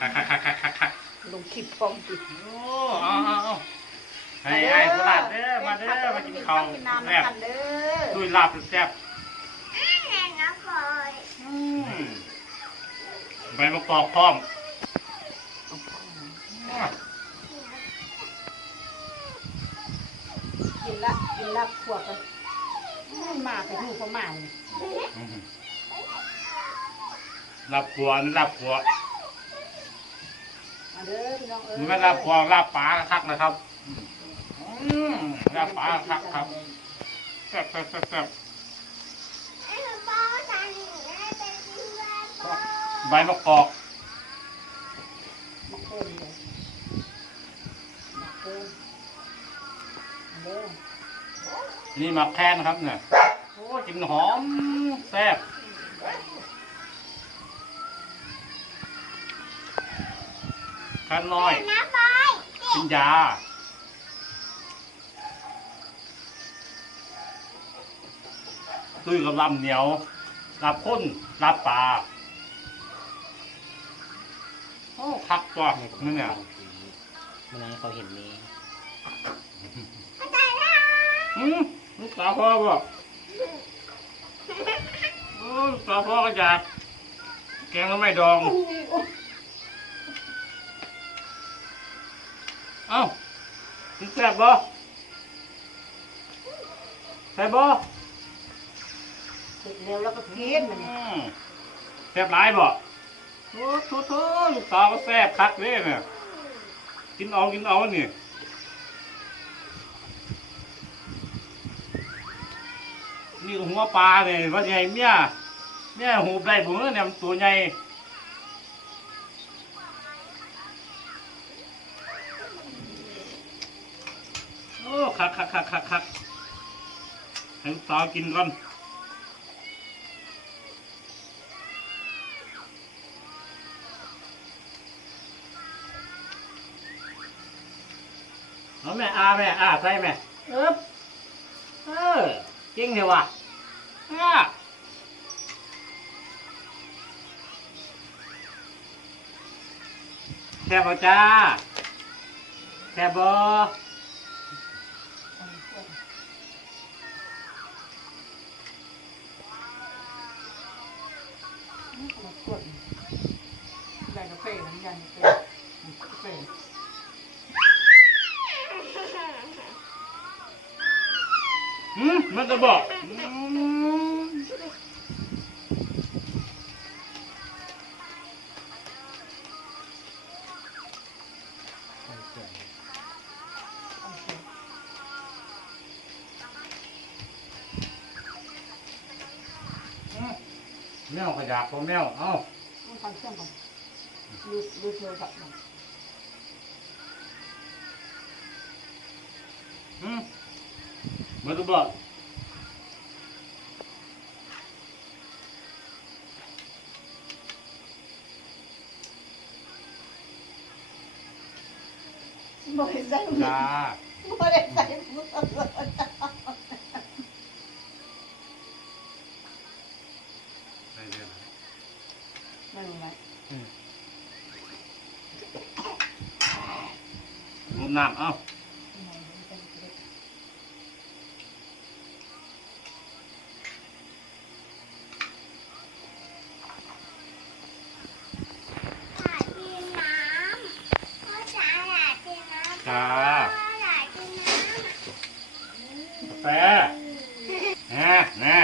คักคักคักคักคักคักลงคลิปพร้อมติดโอ้เอาเอาเอาให้ไอ้สลัดเด้อมาเด้อมากินข้าวกินน้ำแซ่บกันเด้อด้วยลาบแซ่บแม่น้ำพลอยอืมใบมะกอกพร้อมกินละกินละขวดกันมาไปหูเขามาเลยอืมลาบขัวนี่ลาบขัวมา เด้อพี่น้องเอ้ยไม่ลาบขัวลาบปลาคักนะครับอืมลาบปลาคักครับแซ่บแซ่บแซ่บแซ่บให้เป็นเพื่อนพ่อใบมะกอกมาโคนเลยมาโคนเด้อนี่มาแค่นะครับเนี่ยโอ้กลินหอมแซ่บ ข้าน้อยน้ำพลอยกินยาตุ้ยกับลำเหนียวลาบข้นลาบปลาโอ้คักตัวนี่เนี่ยเมื่อนั้นเขาเห็นมีอืมลูกสาวพ่อบอกโอ้ลูกสาวพ่อก็อยากแกงแล้วไม่ดอง เอ้ากินแซ่บบ่แซ่บบ่เสร็จแล้วแล้วก็กินมันอืมแซ่บหลายบ่โอ้โถโถลูกสาวก็แซ่บคักเลยเนี่ยกินเอากินเอานี่นี่ก็หัวปลาเนี่ยว่าใหญ่เมียเมียหูบได้ผมเนี่ยมันตัวใหญ่ คักคักคักคักคักให้ลูกสาวกินก่อนเอาแม่อาแม่อาใส่แม่เอ๊บเออจริงเหรอวะอาแซ่บบ่จ้าแซ่บบ่ มากดได้กาแฟน้ำยันกาแฟหืมมันจะบอกอืม แมวขยากของแมวเอ้าต้องทำเครื่องก่อนลูกลูกเลยครับอืมมันจะบอกบ่ได้ใส่จ้า บ่ได้ใส่หมูสับสน ได้เรื่อง นั่น ไงรูปน้ำเอ้าหลายกินน้ำพ่อจ๋าหลายกินน้ำจ้าพ่อหลายกินน้กาแฟนะนะ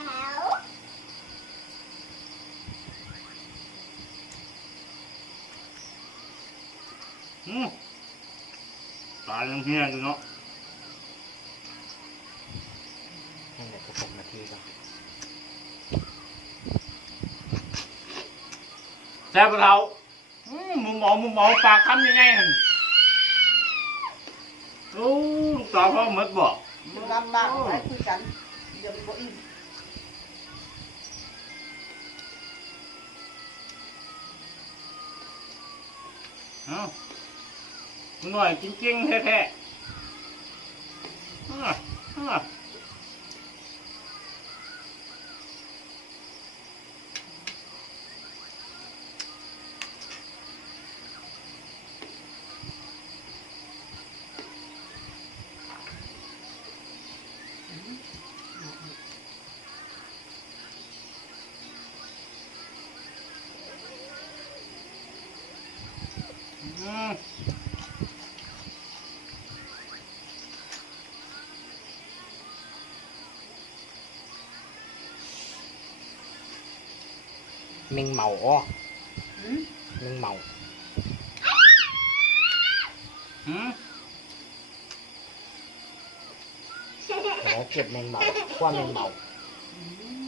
ำแล้ว อืม ตายยังเฮียอยู่เนาะนั่นแหละก็หกนาทีก็แซ่บเราอืมมุมหมอมุมหมอปากคำยังไงนั่นโอ้ลูกสาวเขาหมดบอกลำบากไว้คุยกันเดี๋ยวบ่อิ่มเอ้า หน่อยจริงๆแท้ๆ แมงเมาอ้อหืมแมงเมาหืมแล้วเก็บแมงเมาขั้วแมงเมาหืม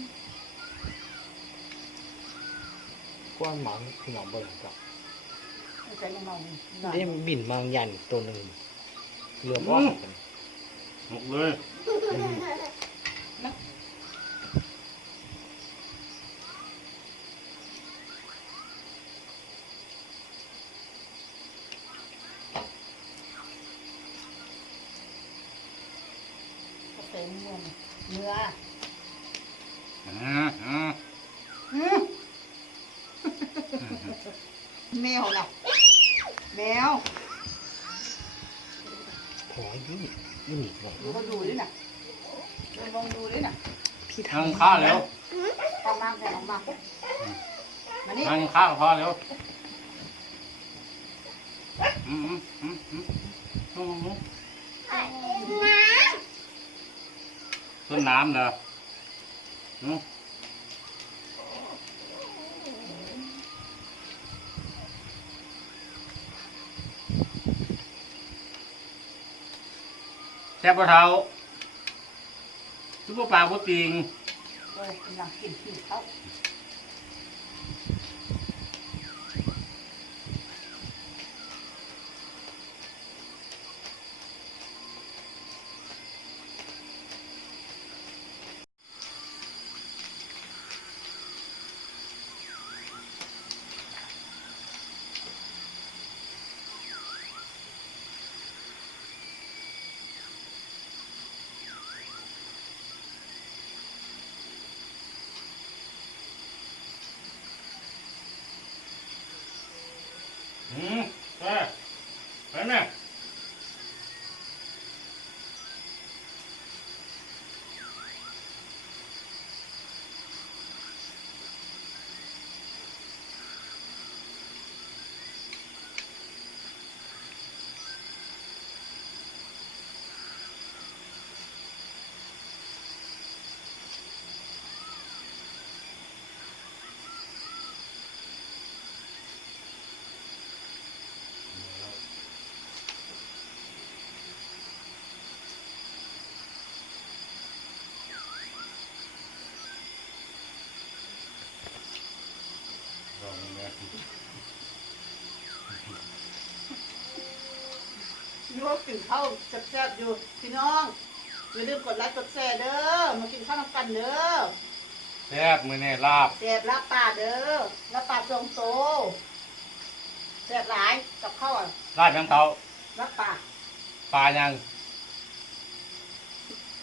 ขั้วแมงเมาพี่น้องเบิ่งก็ไม่ใช่ยังเมานี่ได้บินมายันตัวหนึ่งเรือว่ากันหมกเลย อืม กาแฟเนื้อนี่เนื้อ อืมอืม หืม แมวน่ะ แมวขอยืดยืดหนีหน่อยดูก็ดูด้วยน่ะดูลองดูด้วยน่ะพี่นั่งทำข้าวแล้วออกมาแค่ออกมามานี่นั่งข้าวพอแล้วอืมอืมอืมอืมอืมอืมน้ต้นน้ำเหรอ แซ่บปะเท้าซุปเปอร์ปลาบุติงเออกำลังกินขี้เขา อืมไปไปไหม นี่ว่ากินข้าวแซ่บๆอยู่พี่น้องอย่าลืมกดไลค์กดแชร์เด้อมากินข้าวน้ำกันเด้อแซ่บมือนี่ลาบแซ่บรับปลาเด้อรับปลาทรงโตแซ่บหลายกับข้าวอะลาบยังเขารับปลาปลายัง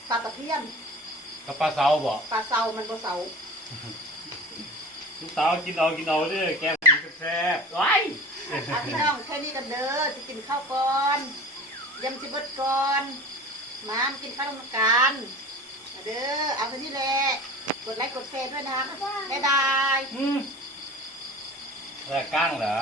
ปลาตะเพียนกับปลาเสาบ่ปลาเซามันบ่เซาลูกสาวกินเอากินเอาเด้อแกงกิน แซ่บๆว้ายอะพี่น้องแค่นี้กันเด้อจะกินข้าวก่อนยำชิบดก่อนมามากินข้าวน้ำกันเด้อเอาเท่านี้แหละกดไลค์กดแชร์ด้วยนะบ๊ายบาย อืมแรกก้างเหรอ